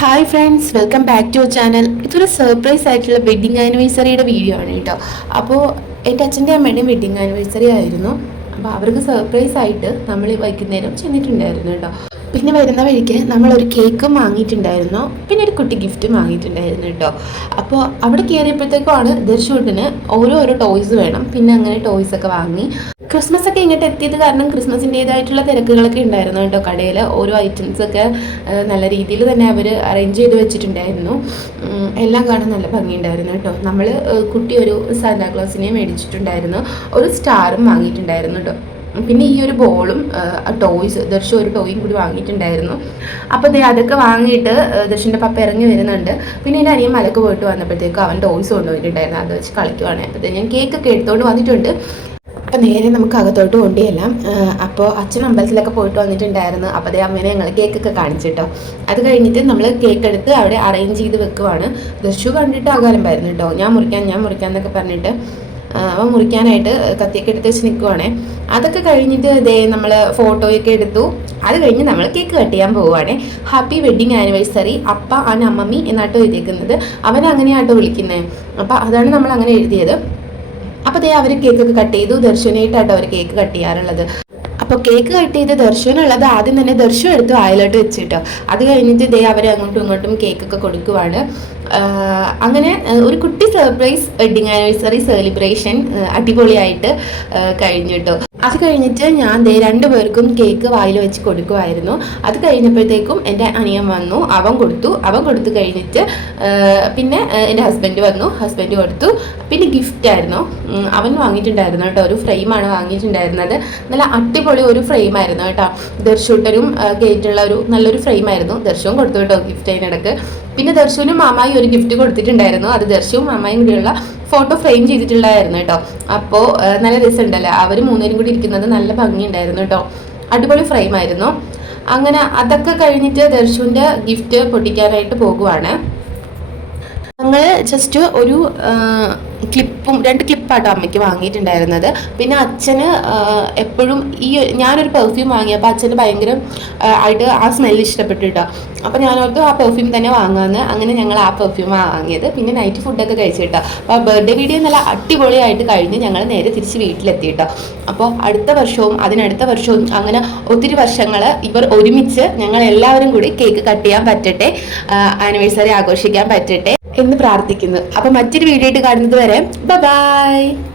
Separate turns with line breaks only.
Hi friends welcome back to channel ഇതൊരു surprise ആയിട്ടുള്ള wedding ആനിവേഴ്സറിയുടെ വീഡിയോ ആണ് കേട്ടോ. അപ്പോൾ എന്റെ അച്ഛന്റെ അമ്മയുടെയും വെഡിങ് ആനിവേഴ്സറി ആയിരുന്നു. അപ്പോൾ അവർക്ക് സർപ്രൈസ് ആയിട്ട് നമ്മൾ വൈകുന്നേരം ചെന്നിട്ടുണ്ടായിരുന്നു കേട്ടോ. പിന്നെ വരുന്ന വഴിക്ക് നമ്മളൊരു കേക്കും വാങ്ങിയിട്ടുണ്ടായിരുന്നു. പിന്നെ ഒരു കുട്ടി ഗിഫ്റ്റും വാങ്ങിയിട്ടുണ്ടായിരുന്നു കേട്ടോ. അപ്പോൾ അവിടെ കയറിയപ്പോഴത്തേക്കുമാണ് ഓരോ ഓരോ ടോയ്സ് വേണം. പിന്നെ അങ്ങനെ ടോയ്സൊക്കെ വാങ്ങി. ക്രിസ്മസ് ഒക്കെ ഇങ്ങോട്ട് എത്തിയത് കാരണം ക്രിസ്മസിന്റേതായിട്ടുള്ള തിരക്കുകളൊക്കെ ഉണ്ടായിരുന്നു കേട്ടോ. കടയിൽ ഓരോ ഐറ്റംസ് ഒക്കെ നല്ല രീതിയിൽ തന്നെ അവർ അറേഞ്ച് ചെയ്ത് വെച്ചിട്ടുണ്ടായിരുന്നു. എല്ലാം കാണാൻ നല്ല ഭംഗിയുണ്ടായിരുന്നു കേട്ടോ. നമ്മൾ കുട്ടി ഒരു സാന്താക്ലോസിനെ മേടിച്ചിട്ടുണ്ടായിരുന്നു. ഒരു സ്റ്റാറും വാങ്ങിയിട്ടുണ്ടായിരുന്നു കേട്ടോ. പിന്നെ ഈ ഒരു ബോളും ടോയ്സ് ദർശ ഒരു ടോയും കൂടി വാങ്ങിയിട്ടുണ്ടായിരുന്നു. അപ്പോൾ അതൊക്കെ വാങ്ങിയിട്ട് ദർശന്റെ പപ്പ ഇറങ്ങി വരുന്നുണ്ട്. പിന്നെ എന്റെ അനിയൻ മലക്ക് പോയിട്ട് വന്നപ്പോഴത്തേക്കും അവൻ ടോയ്സ് കൊണ്ടുപോയിട്ടുണ്ടായിരുന്നു. അത് വെച്ച് കളിക്കുവാണ്. അപ്പോൾ ഞാൻ കേക്കൊക്കെ എടുത്തുകൊണ്ട് വന്നിട്ടുണ്ട്. അപ്പം നേരെ നമുക്ക് അകത്തോട്ട് കൊണ്ടുചെല്ലാം. അപ്പോൾ അച്ഛൻ അമ്പലത്തിലൊക്കെ പോയിട്ട് വന്നിട്ടുണ്ടായിരുന്നു. അപ്പോൾ അതേ അമ്മേനെ ഞങ്ങൾ കേക്കൊക്കെ കാണിച്ചിട്ടോ. അത് കഴിഞ്ഞിട്ട് നമ്മൾ കേക്ക് എടുത്ത് അവിടെ അറേഞ്ച് ചെയ്ത് വെക്കുവാണ്. ദൃശ്യു കണ്ടിട്ട് ആകാലമ്പായിരുന്നു കേട്ടോ ഞാൻ മുറിക്കാൻ ഞാൻ മുറിക്കാൻ എന്നൊക്കെ പറഞ്ഞിട്ട് അവ മുറിക്കാനായിട്ട് കത്തിയൊക്കെ എടുത്ത് വെച്ച് നിൽക്കുവാണേ അതൊക്കെ കഴിഞ്ഞിട്ട് ദേ നമ്മൾ ഫോട്ടോയൊക്കെ എടുത്തു. അത് കഴിഞ്ഞ് നമ്മൾ കേക്ക് കട്ട് ചെയ്യാൻ പോവുകയാണേ ഹാപ്പി വെഡിങ് ആനിവേഴ്സറി അപ്പ ആൻഡ് അമ്മമ്മി എന്നാട്ടോ എഴുതിയേക്കുന്നത്. അവൻ അങ്ങനെയാട്ടോ വിളിക്കുന്നത് അപ്പോൾ അതാണ് നമ്മൾ അങ്ങനെ എഴുതിയത്. അപ്പോൾ ദേ അവർ കേക്കൊക്കെ കട്ട് ചെയ്തു. ദർശനായിട്ടാട്ടോ അവർ കേക്ക് കട്ട് ചെയ്യാറുള്ളത്. അപ്പോൾ കേക്ക് കട്ട് ചെയ്ത് ദർശനമുള്ളത് ആദ്യം തന്നെ ദർശനം എടുത്ത് വായിലോട്ട് വെച്ചിട്ടോ. അത് കഴിഞ്ഞിട്ട് ദേ അവർ അങ്ങോട്ടും ഇങ്ങോട്ടും കേക്കൊക്കെ കൊടുക്കുവാണ്. അങ്ങനെ ഒരു കുട്ടി സർപ്രൈസ് വെഡിങ് ആനിവേഴ്സറി സെലിബ്രേഷൻ അടിപൊളിയായിട്ട് കഴിഞ്ഞു കേട്ടോ അത് കഴിഞ്ഞിട്ട് ഞാൻ ദേ രണ്ടു പേർക്കും കേക്ക് വായിൽ വെച്ച് കൊടുക്കുമായിരുന്നു അത് കഴിഞ്ഞപ്പോഴത്തേക്കും എന്റെ അനിയൻ വന്നു അവൻ കൊടുത്തു. അവൻ കൊടുത്തു കഴിഞ്ഞിട്ട് പിന്നെ എന്റെ ഹസ്ബൻഡ് വന്നു. ഹസ്ബൻഡ് കൊടുത്തു. പിന്നെ ഗിഫ്റ്റ് ആയിരുന്നു. അവൻ വാങ്ങിയിട്ടുണ്ടായിരുന്നു കേട്ടോ ഒരു ഫ്രെയിമാണ് വാങ്ങിയിട്ടുണ്ടായിരുന്നത്. നല്ല അടിപൊളി ഒരു ഫ്രെയിമായിരുന്നു കേട്ടോ ദർശൂട്ടരും കേട്ടുള്ള ഒരു നല്ലൊരു ഫ്രെയിമായിരുന്നു ദർശവും കൊടുത്തു കേട്ടോ ഗിഫ്റ്റ് അതിനിടക്ക് പിന്നെ ദർശുവിനും മാമായി ഒരു ഗിഫ്റ്റ് കൊടുത്തിട്ടുണ്ടായിരുന്നു. അത് ദർശുവും മാമായും കൂടിയുള്ള ഫോട്ടോ ഫ്രെയിം ചെയ്തിട്ടുള്ളതായിരുന്നു കേട്ടോ. അപ്പോൾ നല്ല രസമുണ്ടല്ലോ? അവർ മൂന്നുപേരും കൂടി ഇരിക്കുന്നത് നല്ല ഭംഗിയുണ്ടായിരുന്നു കേട്ടോ. അടിപൊളി ഫ്രെയിം ആയിരുന്നു. അങ്ങനെ അതൊക്കെ കഴിഞ്ഞിട്ട് ദർശുവിന്റെ ഗിഫ്റ്റ് പൊട്ടിക്കാനായിട്ട് പോകുവാണ്. ഞങ്ങൾ ജസ്റ്റ് ഒരു ക്ലിപ്പും രണ്ട് ക്ലിപ്പാട്ടോ അമ്മയ്ക്ക് വാങ്ങിയിട്ടുണ്ടായിരുന്നത്. പിന്നെ അച്ഛന് എപ്പോഴും ഈ ഞാനൊരു പെർഫ്യൂം വാങ്ങിയപ്പോൾ അച്ഛന് ഭയങ്കര ആയിട്ട് ആ സ്മെല്ല് ഇഷ്ടപ്പെട്ടു കേട്ടോ അപ്പോൾ ഞാനോർത്ത് ആ പെർഫ്യൂം തന്നെ വാങ്ങാമെന്ന് അങ്ങനെ ഞങ്ങൾ ആ പെർഫ്യൂം വാങ്ങിയത്. പിന്നെ നൈറ്റ് ഫുഡൊക്കെ കഴിച്ചു കേട്ടോ അപ്പോൾ ബർത്ത്ഡേ വീഡിയോ നല്ല അടിപൊളിയായിട്ട് കഴിഞ്ഞ് ഞങ്ങൾ നേരെ തിരിച്ച് വീട്ടിലെത്തി കേട്ടോ അപ്പോൾ അടുത്ത വർഷവും അതിനടുത്ത വർഷവും അങ്ങനെ ഒത്തിരി വർഷങ്ങൾ ഇവർ ഒരുമിച്ച് ഞങ്ങൾ എല്ലാവരും കൂടി കേക്ക് കട്ട് ചെയ്യാൻ പറ്റട്ടെ ആനിവേഴ്സറി ആഘോഷിക്കാൻ പറ്റട്ടെ. എന്ന് പ്രാർത്ഥിക്കുന്നു. അപ്പോൾ മറ്റൊരു വീഡിയോ ആയിട്ട് കാണുന്നത് വരെ ബൈ